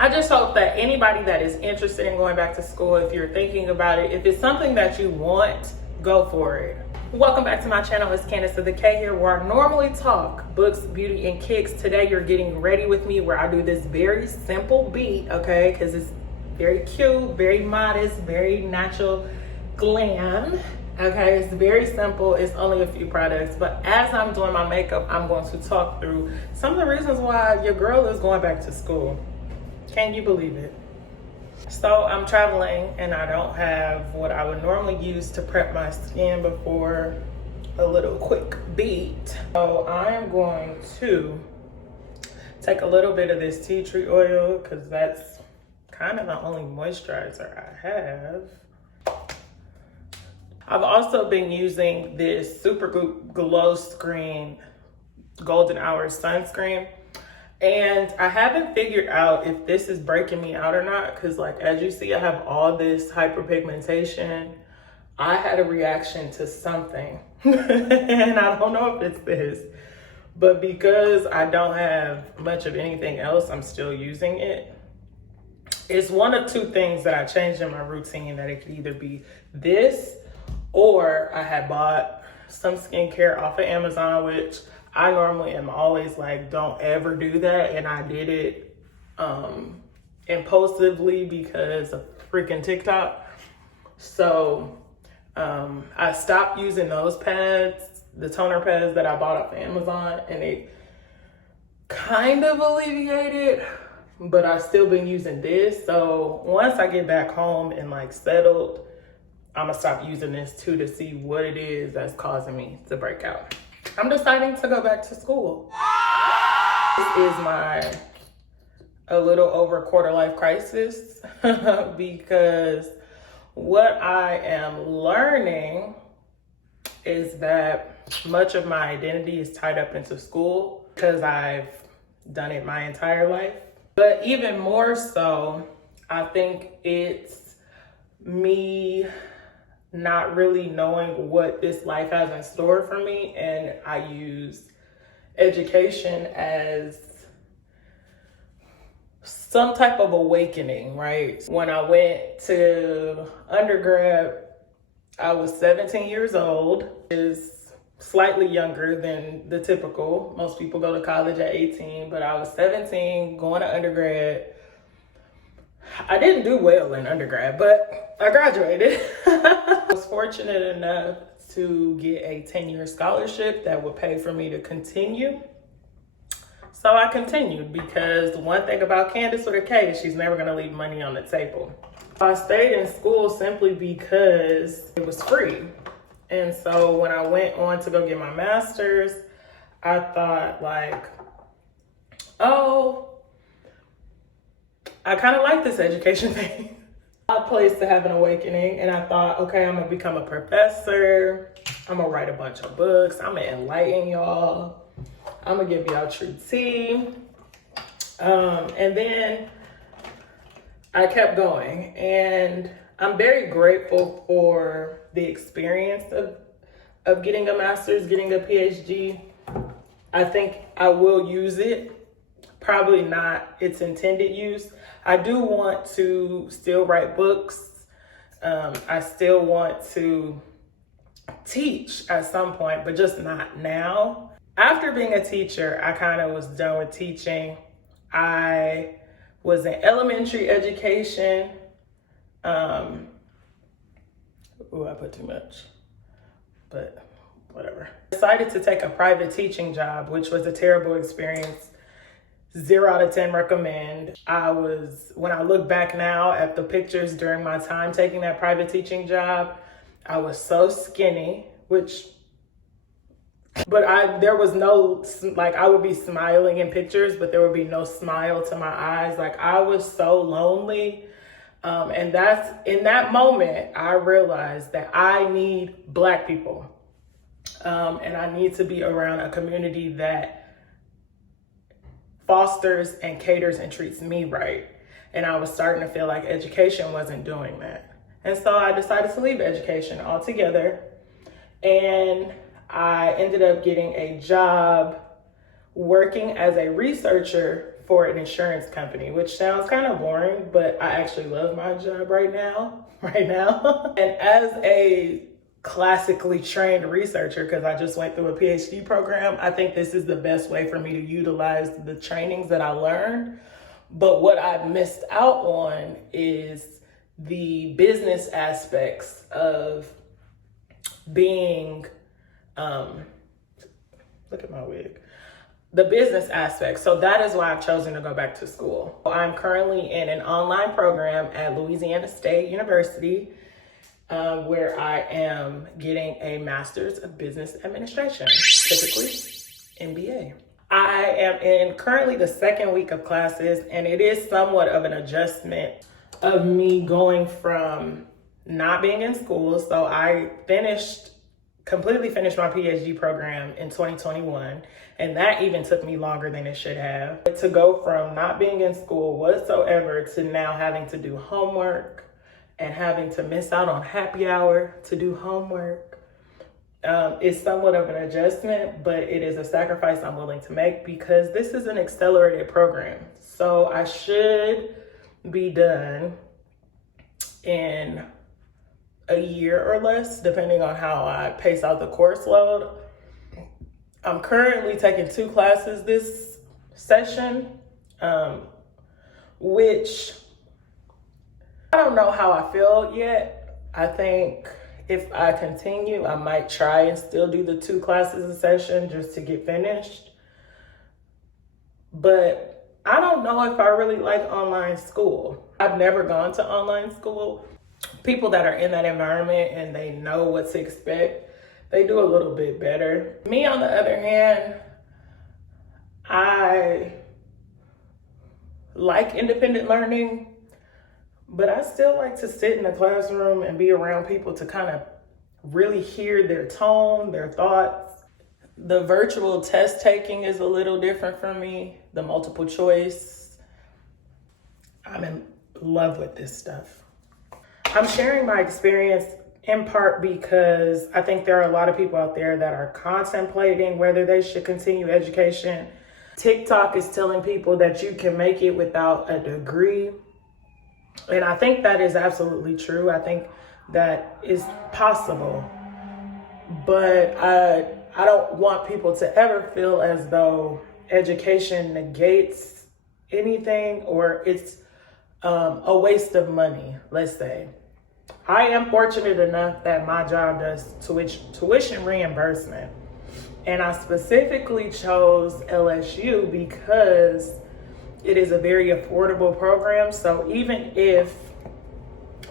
I just hope that anybody that is interested in going back to school, if you're thinking about it, if it's something that you want, go for it. Welcome back to my channel. It's Candace of the K here, where I normally talk books, beauty, and kicks. Today you're getting ready with me where I do this very simple beat, okay? Because it's very cute, very modest, very natural glam. Okay, it's very simple. It's only a few products, but as I'm doing my makeup, I'm going to talk through some of the reasons why your girl is going back to school. Can you believe it? So I'm traveling and I don't have what I would normally use to prep my skin before a little quick beat. So I am going to take a little bit of this tea tree oil because that's kind of the only moisturizer I have. I've also been using this Supergoop Glow Screen Golden Hours sunscreen, and I haven't figured out if this is breaking me out or not, because like as you see, I have all this hyperpigmentation. I had a reaction to something and I don't know if it's this, but because I don't have much of anything else, I'm still using it. It's one of two things that I changed in my routine, that it could either be this or I had bought some skincare off of Amazon, which I normally am always like, don't ever do that. And I did it impulsively because of freaking TikTok. So I stopped using those pads, the toner pads that I bought off of Amazon, and it kind of alleviated, but I've still been using this. So once I get back home and like settled, I'm gonna stop using this too to see what it is that's causing me to break out. I'm deciding to go back to school. This is a little over quarter life crisis because what I am learning is that much of my identity is tied up into school because I've done it my entire life. But even more so, I think it's me not really knowing what this life has in store for me, and I use education as some type of awakening, right? When I went to undergrad, I was 17 years old, is slightly younger than the typical. Most people go to college at 18, but I was 17 going to undergrad. I didn't do well in undergrad, but I graduated. I was fortunate enough to get a 10-year scholarship that would pay for me to continue. So I continued because one thing about Candace with a K is she's never gonna leave money on the table. I stayed in school simply because it was free. And so when I went on to go get my master's, I thought like, oh, I kind of like this education thing. A place to have an awakening, and I thought, okay, I'm gonna become a professor. I'm gonna write a bunch of books. I'm gonna enlighten y'all. I'm gonna give y'all true tea. And then I kept going, and I'm very grateful for the experience of getting a master's, getting a PhD. I think I will use it. Probably not its intended use. I do want to still write books. I still want to teach at some point, but just not now. After being a teacher, I kind of was done with teaching. I was in elementary education. I put too much, but whatever. I decided to take a private teaching job, which was a terrible experience. 0 out of 10 recommend. When I look back now at the pictures during my time taking that private teaching job, I was so skinny, there was no, like I would be smiling in pictures, but there would be no smile to my eyes. Like I was so lonely. And in that moment, I realized that I need Black people. And I need to be around a community that fosters and caters and treats me right. And I was starting to feel like education wasn't doing that. And so I decided to leave education altogether. And I ended up getting a job working as a researcher for an insurance company, which sounds kind of boring, but I actually love my job right now. And as a classically trained researcher, because I just went through a PhD program, I think this is the best way for me to utilize the trainings that I learned. But what I've missed out on is the business aspects of being, look at my wig, the business aspects. So that is why I've chosen to go back to school. I'm currently in an online program at Louisiana State University, where I am getting a Master's of Business Administration, typically MBA. I am in currently the second week of classes, and it is somewhat of an adjustment of me going from not being in school. So I completely finished my PhD program in 2021, and that even took me longer than it should have. To go from not being in school whatsoever to now having to do homework and having to miss out on happy hour to do homework is somewhat of an adjustment, but it is a sacrifice I'm willing to make because this is an accelerated program. So I should be done in a year or less, depending on how I pace out the course load. I'm currently taking 2 classes this session, which I don't know how I feel yet. I think if I continue, I might try and still do the 2 classes a session just to get finished. But I don't know if I really like online school. I've never gone to online school. People that are in that environment and they know what to expect, they do a little bit better. Me, on the other hand, I like independent learning, but I still like to sit in the classroom and be around people to kind of really hear their tone, their thoughts. The virtual test taking is a little different for me. The multiple choice. I'm in love with this stuff. I'm sharing my experience in part because I think there are a lot of people out there that are contemplating whether they should continue education. TikTok is telling people that you can make it without a degree. And I think that is absolutely true. I think that is possible. But I don't want people to ever feel as though education negates anything or it's a waste of money, let's say. I am fortunate enough that my job does tuition reimbursement. And I specifically chose LSU because it is a very affordable program. So even if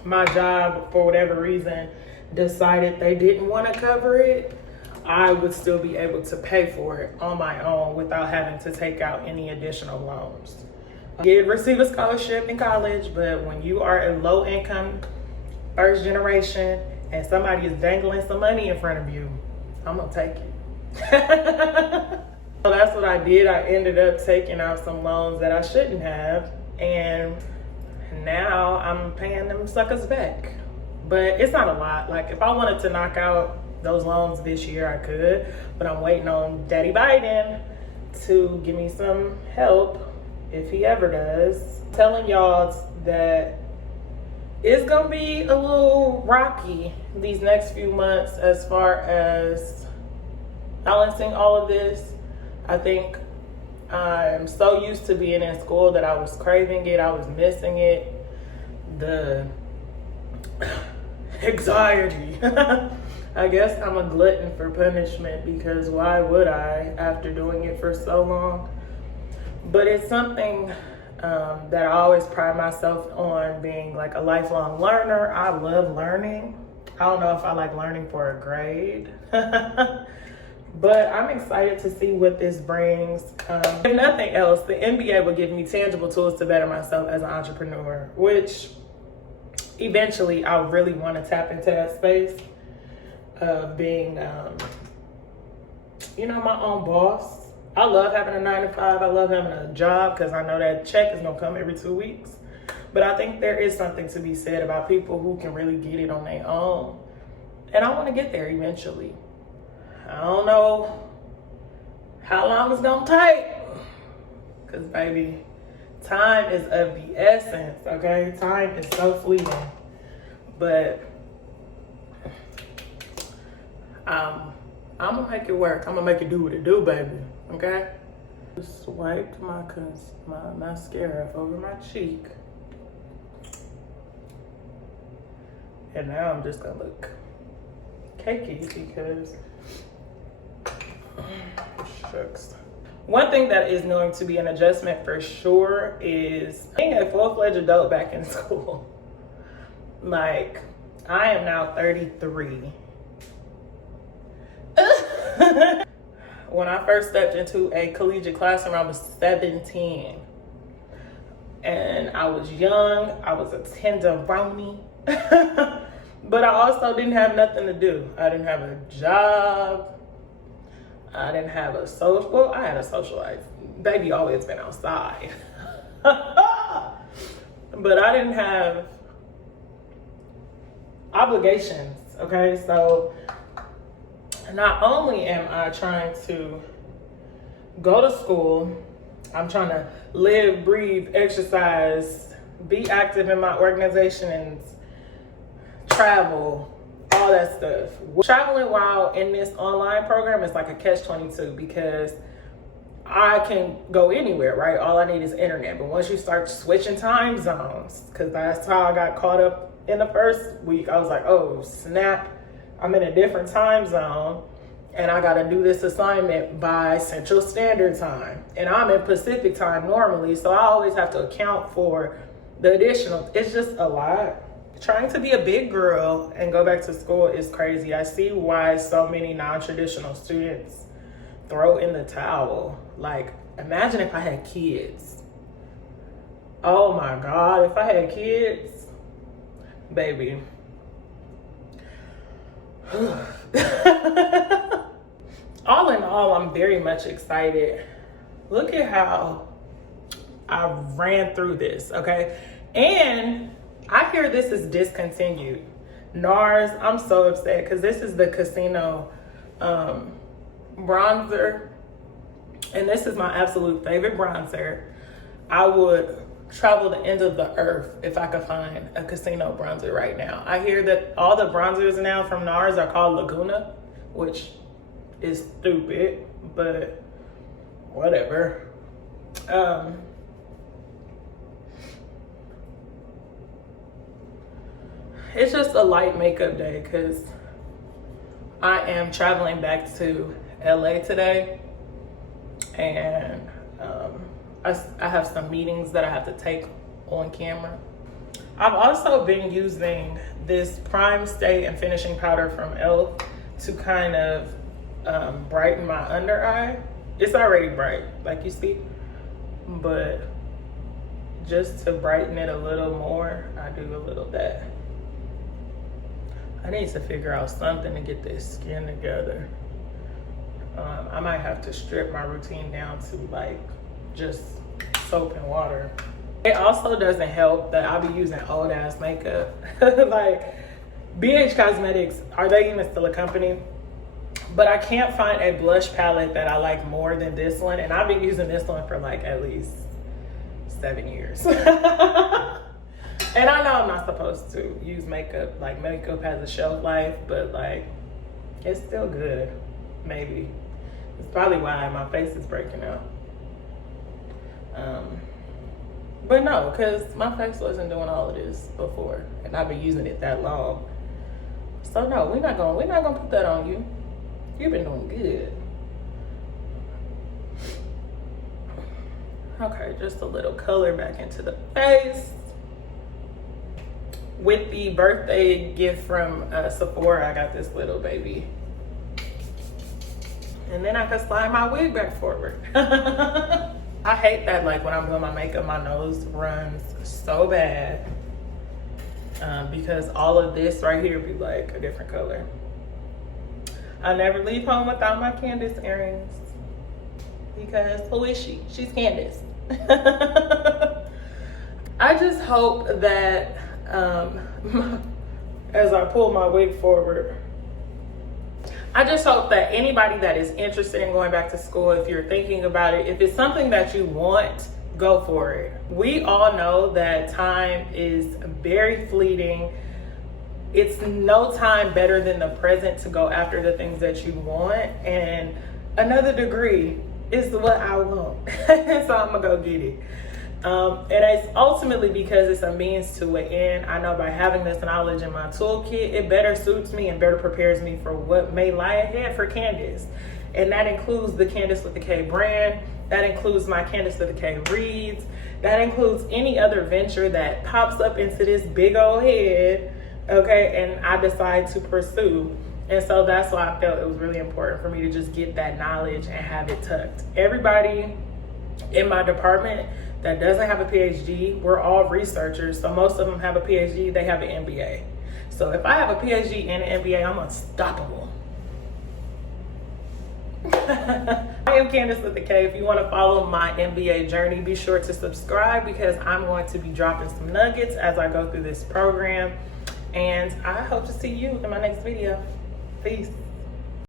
my job, for whatever reason, decided they didn't want to cover it, I would still be able to pay for it on my own without having to take out any additional loans. I did receive a scholarship in college, but when you are a low income first generation and somebody is dangling some money in front of you, I'm gonna take it. So that's what I did. I ended up taking out some loans that I shouldn't have, and now I'm paying them suckers back. But it's not a lot. Like, if I wanted to knock out those loans this year, I could, but I'm waiting on Daddy Biden to give me some help if he ever does. I'm telling y'all that it's gonna be a little rocky these next few months as far as balancing all of this. I think I'm so used to being in school that I was craving it, I was missing it. The anxiety. I guess I'm a glutton for punishment because why would I after doing it for so long? But it's something that I always pride myself on, being like a lifelong learner. I love learning. I don't know if I like learning for a grade. But I'm excited to see what this brings. If nothing else, the MBA will give me tangible tools to better myself as an entrepreneur, which eventually I really want to tap into that space of being, my own boss. I love having a 9 to 5. I love having a job because I know that check is going to come every 2 weeks. But I think there is something to be said about people who can really get it on their own. And I want to get there eventually. I don't know how long it's going to take because, baby, Time is of the essence, okay? Time is so fleeting. But I'm gonna make it work. I'm gonna make it do what it do, baby, okay? Just wiped my mascara over my cheek. And now I'm just gonna look cakey because shucks. One thing that is going to be an adjustment for sure is being a full-fledged adult back in school. Like, I am now 33. When I first stepped into a collegiate classroom, I was 17. And I was young, I was a tenderoni. But I also didn't have nothing to do. I didn't have a job. I didn't have a social, well, I had a social life. Baby always been outside. But I didn't have obligations, okay? So not only am I trying to go to school, I'm trying to live, breathe, exercise, be active in my organizations, travel, all that stuff. Traveling while in this online program is like a catch-22 because I can go anywhere, right? All I need is internet. But once you start switching time zones, because that's how I got caught up in the first week, I was like, oh, snap, I'm in a different time zone and I got to do this assignment by Central Standard Time. And I'm in Pacific Time normally, so I always have to account for the additional. It's just a lot. Trying to be a big girl and go back to school is crazy. I see why so many non-traditional students throw in the towel. Like, imagine if I had kids. Oh my God, if I had kids, baby. All in all, I'm very much excited. Look at how I ran through this, okay? And I hear this is discontinued. Nars, I'm so upset because this is the casino bronzer. And this is my absolute favorite bronzer. I would travel the end of the earth if I could find a casino bronzer right now. I hear that all the bronzers now from Nars are called Laguna, which is stupid, but whatever. It's just a light makeup day because I am traveling back to LA today, and I have some meetings that I have to take on camera. I've also been using this Prime Stay and Finishing Powder from e.l.f. to kind of brighten my under eye. It's already bright, like you see, but just to brighten it a little more, I do a little of that. I need to figure out something to get this skin together. I might have to strip my routine down to like just soap and water. It also doesn't help that I'll be using old ass makeup. Like BH Cosmetics, are they even still a company? But I can't find a blush palette that I like more than this one. And I've been using this one for like at least 7 years. And I know I'm not supposed to use makeup, like makeup has a shelf life, but like, it's still good, maybe. It's probably why my face is breaking out. But no, because my face wasn't doing all of this before, and I've been using it that long. So no, we're not gonna put that on you. You've been doing good. Okay, just a little color back into the face. With the birthday gift from Sephora, I got this little baby. And then I can slide my wig back forward. I hate that, like when I'm doing my makeup, my nose runs so bad. Because all of this right here be like a different color. I never leave home without my Candace earrings. Because who is she? She's Candace. I just hope that as I pull my wig forward, I just hope that anybody that is interested in going back to school, if you're thinking about it, if it's something that you want, go for it. We all know that time is very fleeting. It's no time better than the present to go after the things that you want. And another degree is what I want. So I'm gonna go get it. And it's ultimately because it's a means to an end. I know by having this knowledge in my toolkit, it better suits me and better prepares me for what may lie ahead for Candace. And that includes the Candace with the K brand. That includes my Candace with the K reads. That includes any other venture that pops up into this big old head, okay, and I decide to pursue. And so that's why I felt it was really important for me to just get that knowledge and have it tucked. Everybody in my department that doesn't have a PhD, we're all researchers. So most of them have a PhD, they have an MBA. So if I have a PhD and an MBA, I'm unstoppable. I am Candace with the K. If you want to follow my MBA journey, be sure to subscribe because I'm going to be dropping some nuggets as I go through this program. And I hope to see you in my next video. Peace.